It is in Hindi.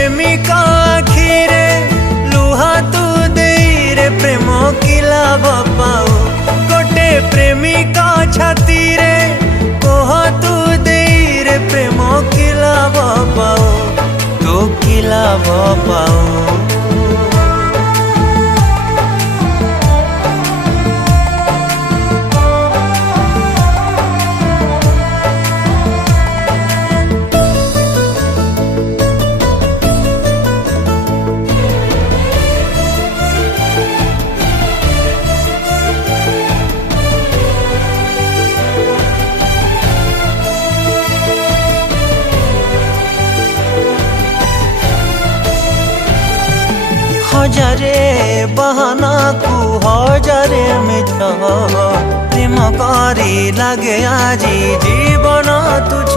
प्रेमिका आखिरे लुहा तू देई रे प्रेम की लाभ पाओ। गोटे प्रेमिका छाती रे कोह तू देई रे प्रेम की लाभ पाओ। तो की लाभ पाओ। हजारे बहाना कु हजारे मिछ प्रेम करी लागे आजी जीवन तुच्छ।